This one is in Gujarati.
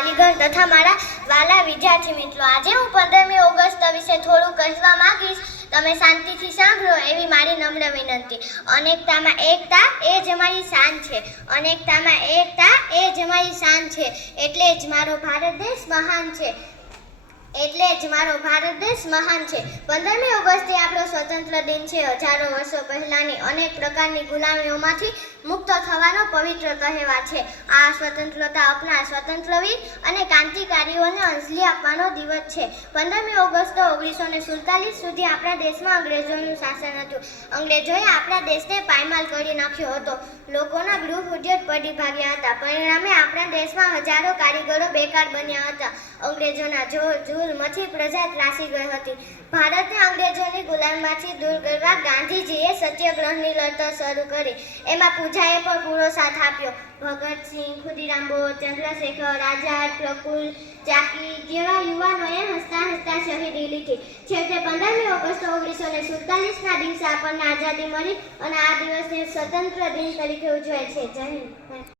અલીગઢ તથા મારા વાલા વિદ્યાર્થી મિત્રો, આજે હું 15મી ઓગસ્ટ વિશે થોડું કહેવા માંગીશ. તમે શાંતિથી સાંભળો એવી મારી નમ્ર વિનંતી. અનેકતામાં એકતા એ જ અમારી શાન છે. અનેકતામાં એકતા એ જ અમારી શાન છે. એટલે જ મારો ભારત દેશ મહાન છે. 15મી ઓગસ્ટે આપણો સ્વતંત્ર દિન છે. હજારો વર્ષો પહેલાની અનેક પ્રકારની ગુલામીઓમાંથી મુક્ત થવાનો પવિત્ર તહેવાર છે. આ સ્વતંત્રતા આપનાર સ્વતંત્રવીર અને ક્રાંતિકારીઓને અંજલિ આપવાનો દિવસ છે. 15મી ઓગસ્ટ 1947 સુધી આપણા દેશમાં અંગ્રેજોનું શાસન હતું. અંગ્રેજોએ આપણા દેશને પાયમાલ કરી નાખ્યો હતો. લોકોના ગૃહ ઉદ્યોગ પડી ભાગ્યા હતા. પરિણામે આપણા દેશમાં હજારો કારીગરો બેકાર બન્યા હતા. અંગ્રેજોના જુલ્મથી પ્રજા ત્રાસી ગઈ હતી. ભારતને અંગ્રેજોની ગુલામીમાંથી દૂર કરવા ગાંધીજીએ સત્યાગ્રહની લડત શરૂ કરી. એમાં પૂજાએ પણ પૂરો સાથ આપ્યો. ભગતસિંહ, ખુદીરામ બોઝ, ચંદ્રશેખર આઝાદ, પ્રફુલ્લ ચાકી જેવા યુવાનોએ હસતા હસતા શહીદી લીધી. છેવટે 15મી ઓગસ્ટ 1947ના દિવસે આપણને આઝાદી મળી અને આ દિવસને સ્વતંત્ર દિન તરીકે ઉજવાય છે. જય હિન્દ.